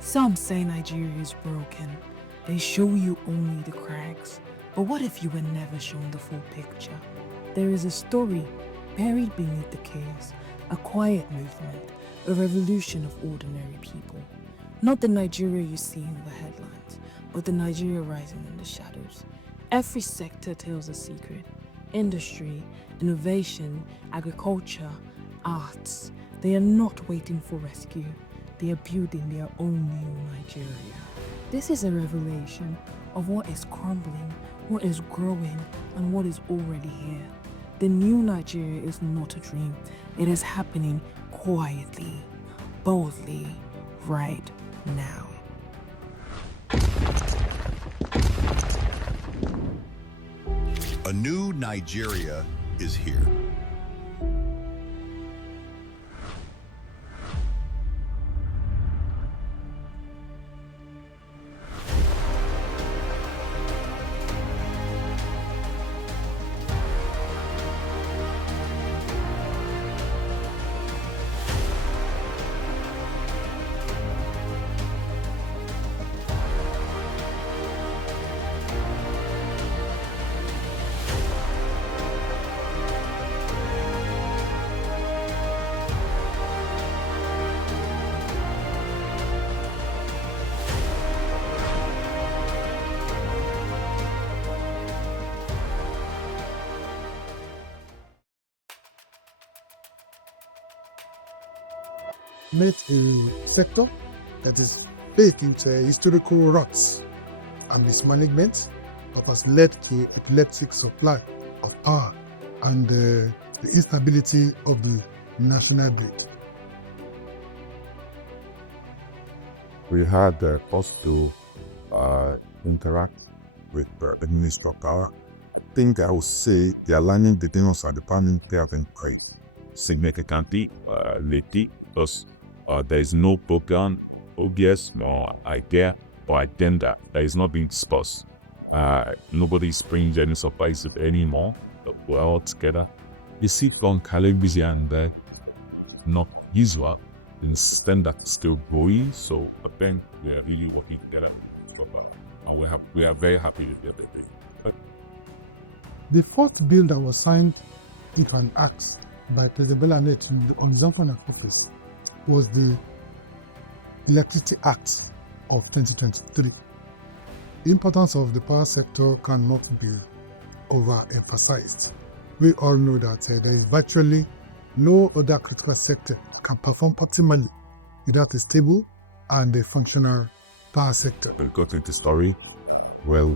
Some say Nigeria is broken. They show you only the cracks. But what if you were never shown the full picture? There is a story buried beneath the chaos, a quiet movement, a revolution of ordinary people. Not the Nigeria you see in the headlines, but the Nigeria rising in the shadows. Every sector tells a secret. Industry, innovation, agriculture, arts. They are not waiting for rescue. They are building their own new Nigeria. This is a revelation of what is crumbling, what is growing, and what is already here. The new Nigeria is not a dream. It is happening quietly, boldly, right now. A new Nigeria is here. Met a sector that is baked into historical ruts and mismanagement that has led to epileptic supply of power and the instability of the national grid. We had us to interact with the Minister of Power. I think I would say the aligning the things at the panel they have been great. Significantly, lately, us there is no program, obvious or idea or agenda that is not being discussed. Nobody's bringing any surprise anymore. We're all together. You see, on television and not usual in standard still growing. So I think we are really working together. And we are very happy with everything. The fourth bill that was signed into an act by President Bola Ahmed Tinubu on Zamfara purpose was the Electricity Act of 2023. The importance of the power sector cannot be overemphasized. We all know that there is virtually no other critical sector can perform optimally without a stable and a functional power sector. We'll go into the story. Well,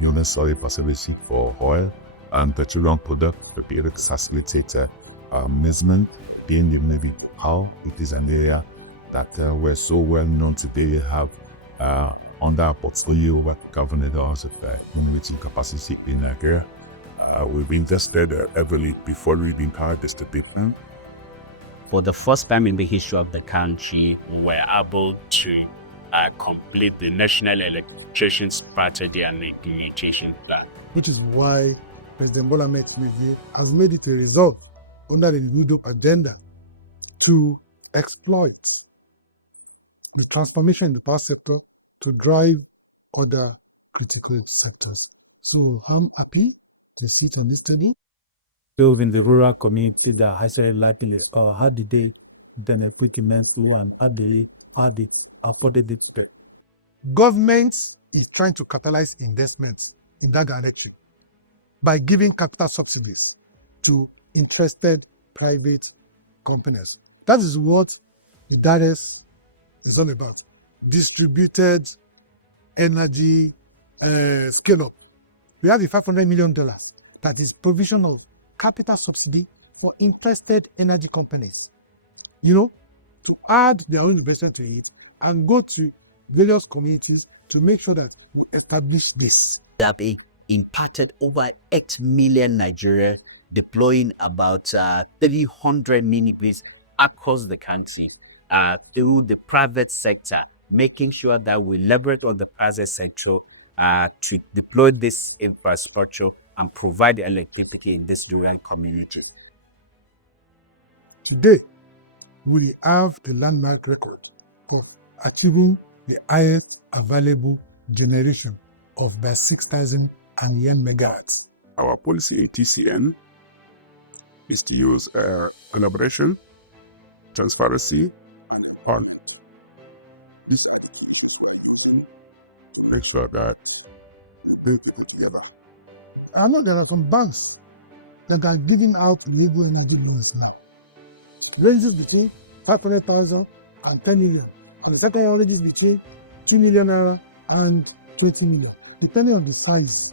you necessarily possibility for oil and petroleum product to be able to facilitate measurement in maybe how it is an area that we're so well known today have under our portfolio what governors of innovative capacity in Nigeria. We've invested heavily before we even had this development. For the first time in the history of the country, we were able to complete the National Electrification Strategy and Implementation Plan. Which is why President Bola Ahmed Tinubu has made it a result under the new agenda to exploit the transformation in the power sector to drive other critical sectors. So I'm happy to sit on this study. Build in the rural community that has a likely had the day, then a procurement through and had the afforded it. Government is trying to catalyze investments in that electric by giving capital subsidies to interested private companies. That is what the DARES is all about. Distributed energy scale-up. We have the $500 million that is provisional capital subsidy for interested energy companies. To add their own investment to it and go to various communities to make sure that we establish this. That they impacted over 8 million Nigeria, deploying about 300 mini-grids across the country through the private sector, making sure that we leverage on the private sector to deploy this infrastructure and provide electricity in this rural community. Today, we have the landmark record for achieving the highest available generation of by 6,000 yen megahertz. Our policy at TCN is to use collaboration, transparency, and empowerment. This make sure that they put it together. I know there are some banks that are giving out legal and business now. Ranges between 500,000 and 10 million. On the second ranges between 2 million naira and 20 million, depending on the size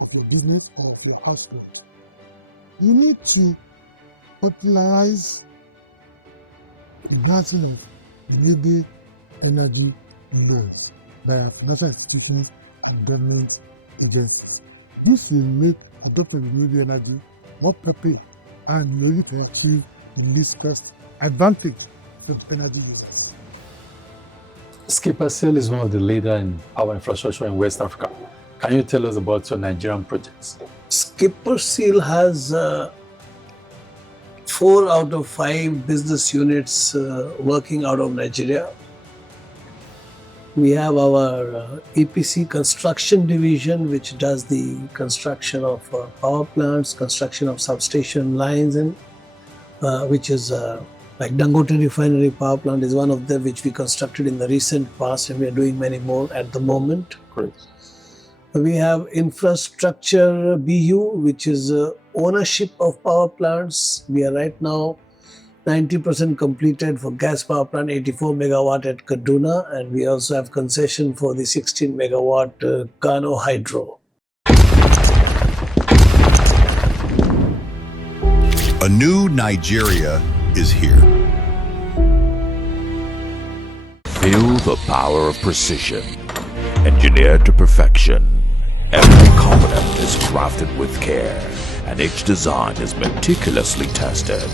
of your business and your household. You need to utilize investment with energy bills by financial institutions and government agencies. This will make the renewable energy more prepared and really to achieve this first advantage of energy use. Skipperseil is one of the leaders in power infrastructure in West Africa. Can you tell us about your Nigerian projects? Skipperseil has 4 out of 5 business units working out of Nigeria. We have our EPC construction division, which does the construction of power plants, construction of substation lines, and which is like Dangote Refinery Power Plant is one of them which we constructed in the recent past, and we are doing many more at the moment. Great. We have infrastructure BU, which is ownership of power plants. We are right now 90% completed for gas power plant 84 megawatt at Kaduna, and we also have concession for the 16 megawatt Kano Hydro. A new Nigeria is here. Feel the power of precision, engineered to perfection. Every component is crafted with care, and each design is meticulously tested.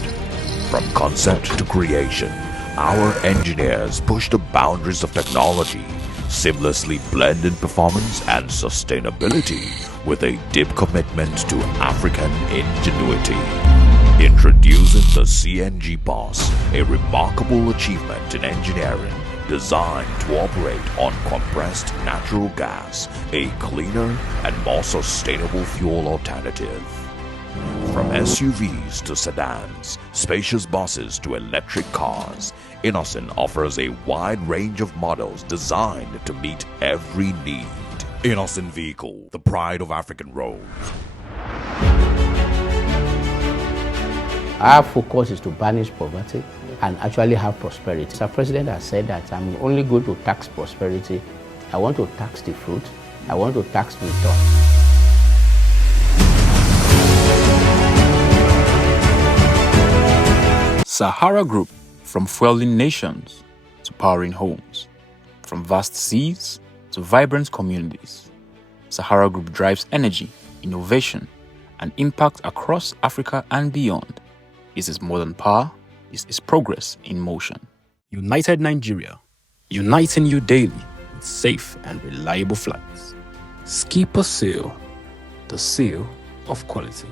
From concept to creation, our engineers push the boundaries of technology, seamlessly blending performance and sustainability with a deep commitment to African ingenuity. Introducing the CNG Boss, a remarkable achievement in engineering designed to operate on compressed natural gas, a cleaner and more sustainable fuel alternative. From SUVs to sedans, spacious buses to electric cars, Innoson offers a wide range of models designed to meet every need. Innoson Vehicle, the pride of African road. Our focus is to banish poverty and actually have prosperity. Our president has said that I'm only going to tax prosperity. I want to tax the fruit. I want to tax return. Sahara Group, from fueling nations to powering homes, from vast seas to vibrant communities. Sahara Group drives energy, innovation, and impact across Africa and beyond. It is more than power, it is progress in motion. United Nigeria, uniting you daily with safe and reliable flights. Skipperseil, the seal of quality.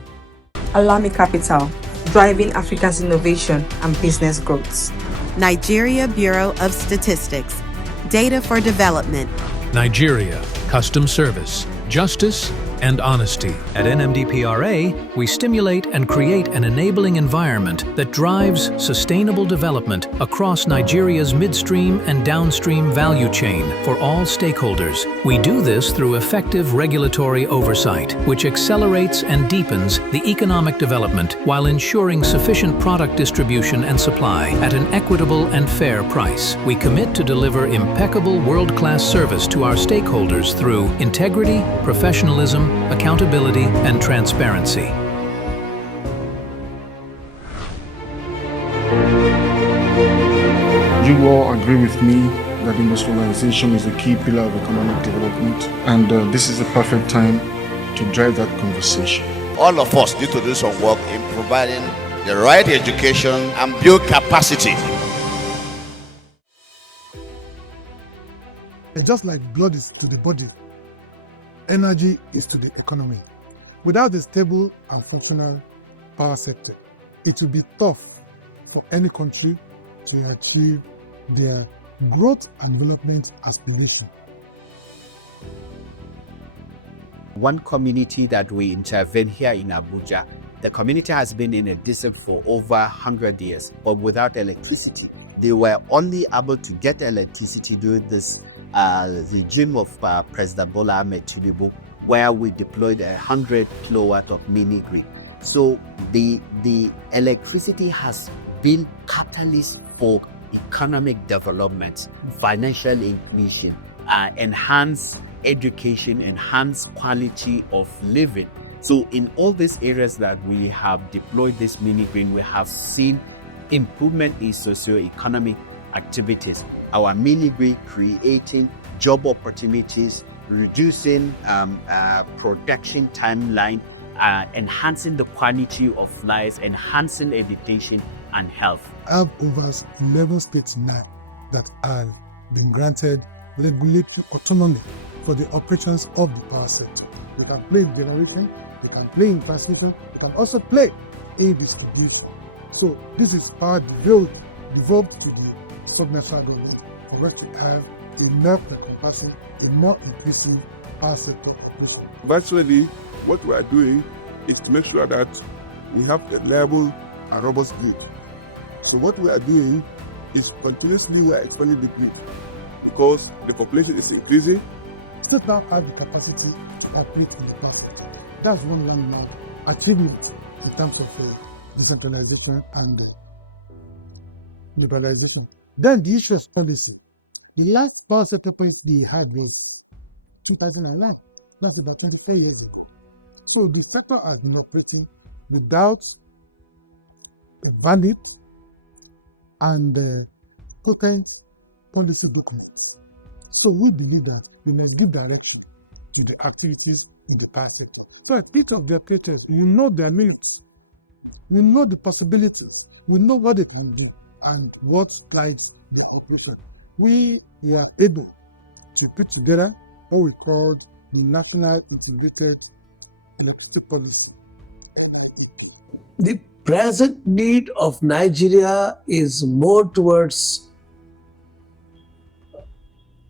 Alami Capital, driving Africa's innovation and business growth. Nigeria Bureau of Statistics, data for development. Nigeria, custom service, justice, and honesty. At NMDPRA, we stimulate and create an enabling environment that drives sustainable development across Nigeria's midstream and downstream value chain for all stakeholders. We do this through effective regulatory oversight, which accelerates and deepens the economic development while ensuring sufficient product distribution and supply at an equitable and fair price. We commit to deliver impeccable world-class service to our stakeholders through integrity, professionalism, accountability, and transparency. You all agree with me that industrialization is a key pillar of economic development, and this is the perfect time to drive that conversation. All of us need to do some work in providing the right education and build capacity. And just like blood is to the body, energy is to the economy. Without a stable and functional power sector, it will be tough for any country to achieve their growth and development aspiration. One community that we intervene here in Abuja, the community has been in a desert for over 100 years, but without electricity. They were only able to get electricity during this regime of President Bola Ahmed Tinubu, where we deployed 100 kilowatt of mini grid. So the electricity has been catalyst for economic development, financial inclusion, enhanced education, enhanced quality of living. So in all these areas that we have deployed this mini grid, we have seen improvement in socio-economic activities. Our mini grid creating job opportunities, reducing production timeline, enhancing the quality of lives, enhancing education and health. I have over 11 states now that have been granted regulatory autonomy for the operations of the power sector. You can play in generation, you can play in facility, you can also play in distribution. So this is power developed to the national government to rectify enough that capacity in more increasing power sector. Virtually, what we are doing is to make sure that we have a reliable and robust grid. So what we are doing is continuously expanding the grid because the population is increasing. State now have the capacity to operate in the past. That's one landmark achievement in terms of decentralization and liberalization. Then the issue of policy. The last power sector point we had was 2009. That's about 23 years ago. So the sector has been operating without a bandit and potent policy documents. So we believe that we may give direction to the activities in the target. So I think of their cases, you know their needs, we know the possibilities, we know what it will do and what lies the proposal. We are able to put together what we call the national integrated electricity policy. The present need of Nigeria is more towards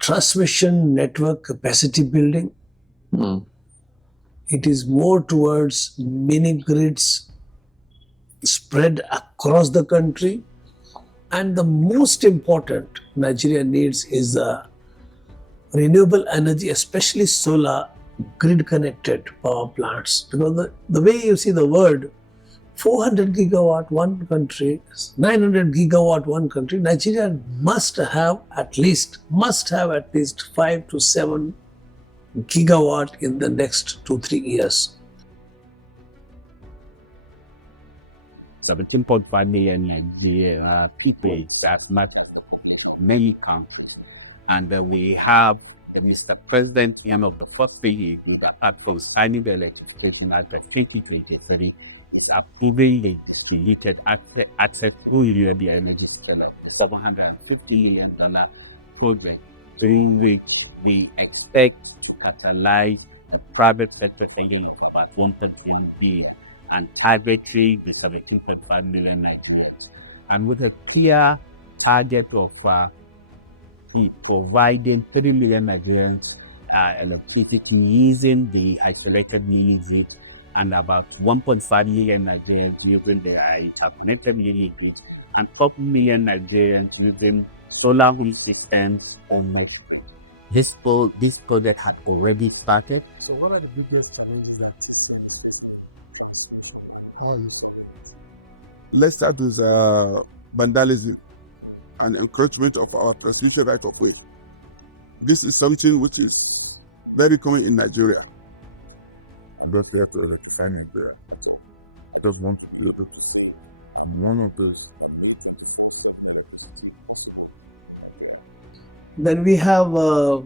transmission network capacity building. It is more towards mini grids spread across the country. And the most important Nigeria needs is renewable energy, especially solar grid connected power plants. Because the way you see the word, 400 gigawatt one country, 900 gigawatt one country, Nigeria must have at least 5 to 7 gigawatt in the next 2-3 years. 17.5 million people that many come. And we have Mr. President in of the first thing with the utmost annual legislation at the KPP approving the deleted access to the energy system at $750 million program, during which we expect that the life of private sector taking about 1.0 billion and privately with 17.5 million Nigerians. And with a clear target of providing 3 million Nigerians electricity using the isolated needs and about 1.5 million Nigerians using the alternative energy and 4 million Nigerians using solar wind systems on This project had already started. So what are the biggest challenges that Let's start with vandalism and encroachment of our constitutional right of way. This is something which is very common in Nigeria. But we have to define it there. I just want to do this. One of the Then we have our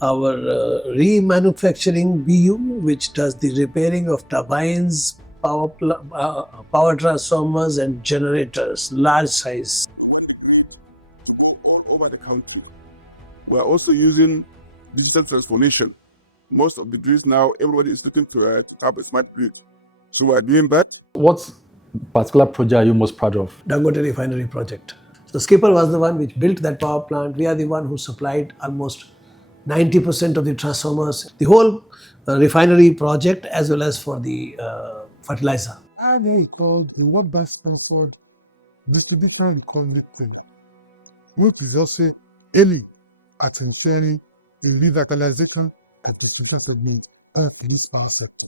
remanufacturing BU, which does the repairing of turbines, power transformers and generators, large size. All over the country. We are also using digital transformation. Most of the grids now, everybody is looking to have a smart grid. So we are doing that. What particular project are you most proud of? Dangote refinery project. So Skipper was the one which built that power plant. We are the one who supplied almost 90% of the transformers, the whole refinery project as well as for the fertilizer. And they called the what best for distribution conducting, which is also early attention in revitalization and the success of the earth's concept.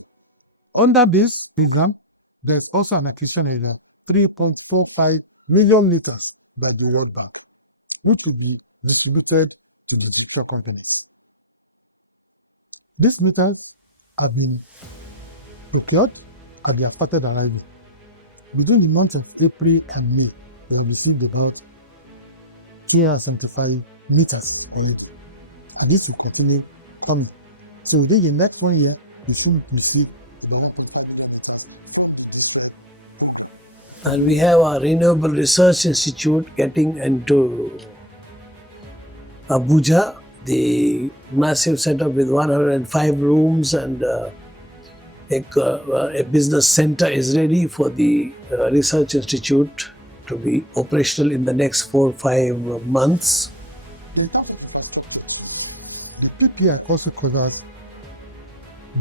Under this exam, there's also an acquisition area 3.45 million liters by the World Bank, which will be distributed to the digital companies. These meters have been procured and be affected arrival. Within the months of April and May, they will receive about 375 meters. This is actually coming. So within that 1 year, we soon see the And we have a renewable research institute getting into Abuja, the massive setup with 105 rooms, and a business center is ready for the research institute to be operational in the next 4 or 5 months. The quickly also covered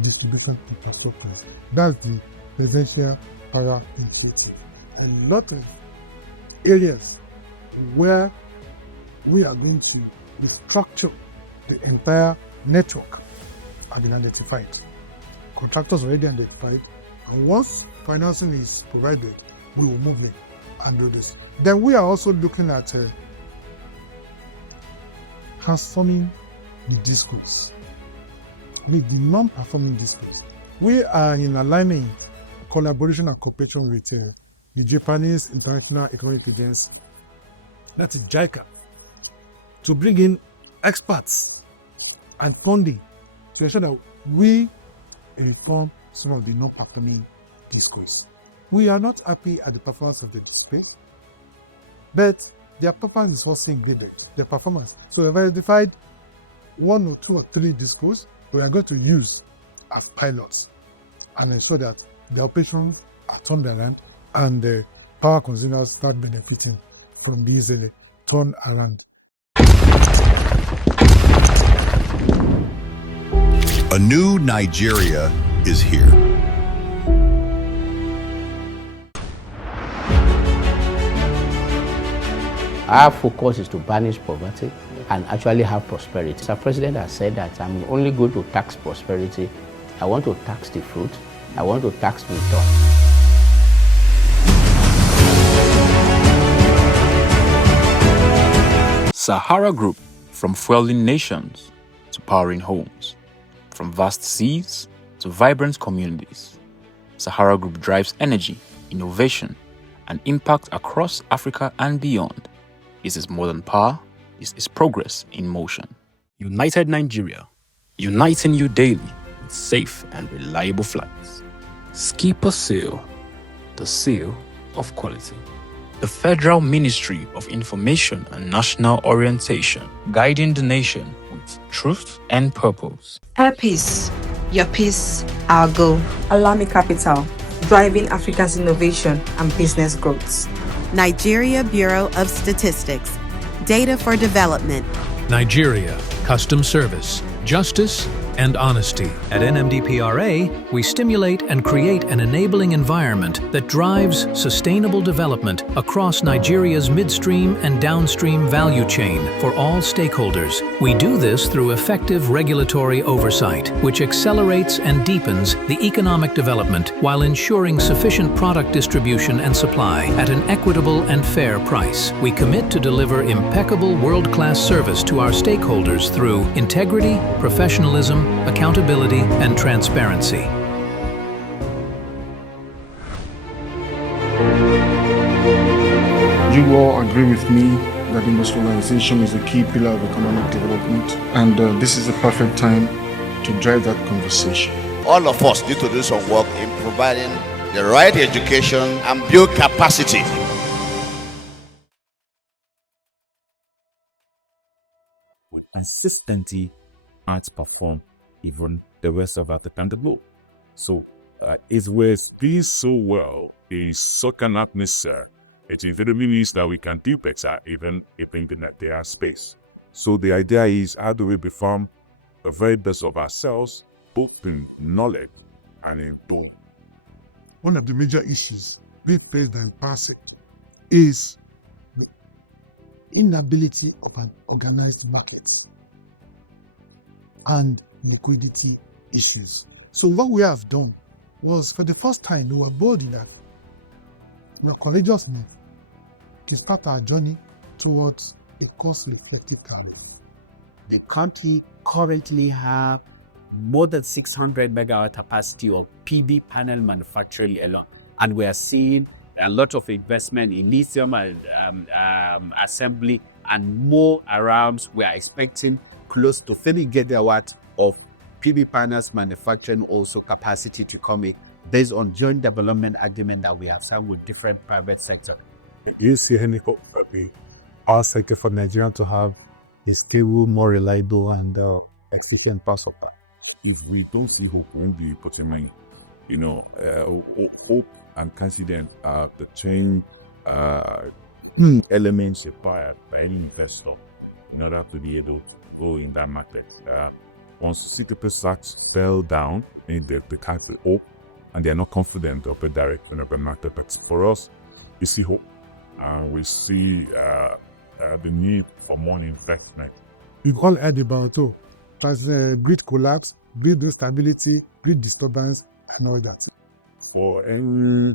distribution infrastructure. That's the residential power initiative. And lot of areas where we are going to restructure the entire network have been identified. Contractors already identified, and once financing is provided, we will move in and do this. Then we are also looking at transforming the discourse with the non-performing discourse. We are in alignment, collaboration and cooperation with the Japanese International Economic Agency, that is JICA, to bring in experts and funding to ensure that we reform some of the non-performing discourse. We are not happy at the performance of the display, but their performance is what's saying their performance. So we've identified 1 or 2 or 3 discourse we are going to use as pilots and ensure that the operations are turned around and the power consumers start benefiting from these turn around. A new Nigeria is here. Our focus is to banish poverty and actually have prosperity. Our president has said that I'm only going to tax prosperity. I want to tax the fruit. I want to tax the return. Sahara Group, from fueling nations to powering homes, from vast seas to vibrant communities. Sahara Group drives energy, innovation, and impact across Africa and beyond. It is more than power, it is progress in motion. United Nigeria, uniting you daily with safe and reliable flights. Skipperseil, the seal of quality. The Federal Ministry of Information and National Orientation, guiding the nation with truth and purpose. Air Peace, your peace, our goal. Alami Capital, driving Africa's innovation and business growth. Nigeria Bureau of Statistics, data for development. Nigeria, custom service, justice, and honesty. At NMDPRA, we stimulate and create an enabling environment that drives sustainable development across Nigeria's midstream and downstream value chain for all stakeholders. We do this through effective regulatory oversight, which accelerates and deepens the economic development while ensuring sufficient product distribution and supply at an equitable and fair price. We commit to deliver impeccable world-class service to our stakeholders through integrity, professionalism, accountability, and transparency. You all agree with me that industrialization is a key pillar of economic development, and this is the perfect time to drive that conversation. All of us need to do some work in providing the right education and build capacity. With consistency, outperform even the rest of African globe. So it will be so well a second atmosphere It even means that we can do better even in their space. So the idea is, how do we become the very best of ourselves, both in knowledge and in thought? One of the major issues being faced in passing is the inability of an organized market and liquidity issues. So what we have done was, for the first time, we were bold enough, we were courageously to start our journey towards a cost-effective carbon. The country currently have more than 600 megawatt capacity of PV panel manufacturing alone. And we are seeing a lot of investment in lithium assembly and more around. We are expecting close to 30 gigawatt of PV panels manufacturing also capacity to come in based on joint development agreement that we have signed with different private sector. You see any power cycle for Nigeria to have a stable, more reliable and efficient power supply? If we don't see hope, we won't be putting in, hope and confidence are the chain elements required by any investor in order to be able to go in that market. Once CTP stocks fell down, and they can't hope, and they are not confident of a direction of the market. But for us, we see hope, and we see the need for more investment. You can't add about it. There's a grid collapse, grid instability, grid disturbance, and all that. For any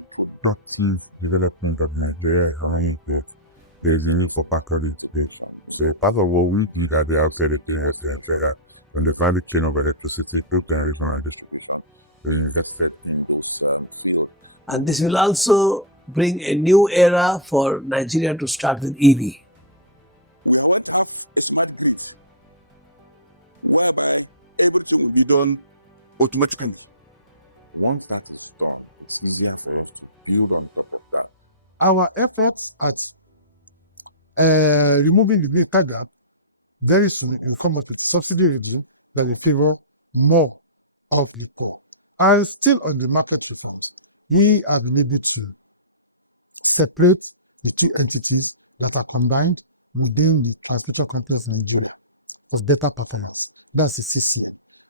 development that they're trying to do for factories, the part of what we do that they are very better. And the private thing of electricity, too, can And this will also bring a new era for Nigeria to start with EV. To be done automatically. One path start, you don't protect that. Our efforts at removing the grid gap very soon inform us the subsidy review that they favor more of people. And still on the market return, we are ready to separate the two entities that are combined within our total contents and yield was data pattern. That's the CC.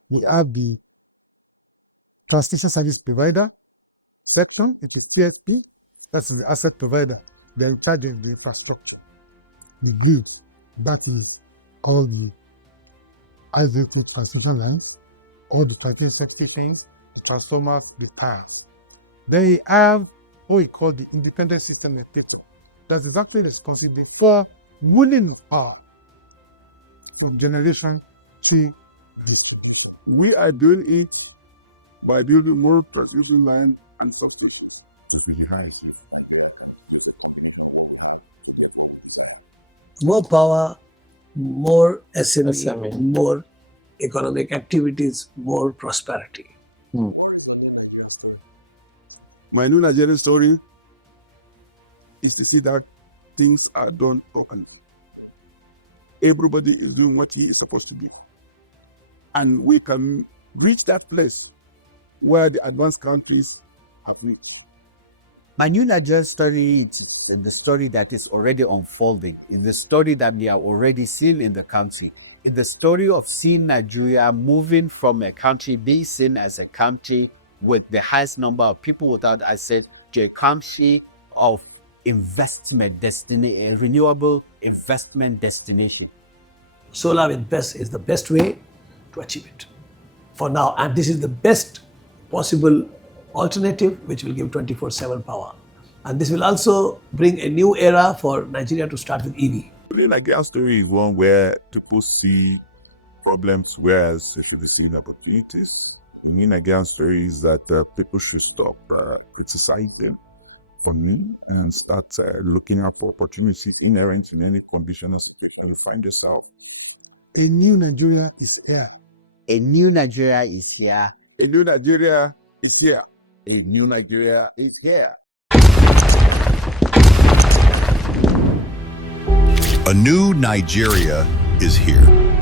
We have the transition service provider. Second, it is PSP. That's the asset provider. They are charging the infrastructure. We give batteries, all the ISO transmission lines, all the package safety things, the transformers, the power. They have what we call the independent system equipment. That's exactly responsible for winning power from generation to distribution. We are doing it by building more producing lines and substations. To be high, More power, more SME, more economic activities, more prosperity. My new Nigerian story is to see that things are done openly. Everybody is doing what he is supposed to be. And we can reach that place where the advanced countries have been. My new Nigerian story is the story that is already unfolding. It's the story that we are already seeing in the country. It's the story of seeing Nigeria moving from a country being seen as a country with the highest number of people without asset to a country of investment destiny, a renewable investment destination. Solar with BESS is the best way to achieve it for now. And this is the best possible alternative which will give 24/7 power. And this will also bring a new era for Nigeria to start with EV. The Nigerian story is one where people see problems whereas they should be seeing opportunities. The Nigerian story is that people should stop criticizing funding and start looking up opportunity inherent in any condition as they find yourself. A new Nigeria is here. A new Nigeria is here. A new Nigeria is here. A new Nigeria is here. A new Nigeria is here.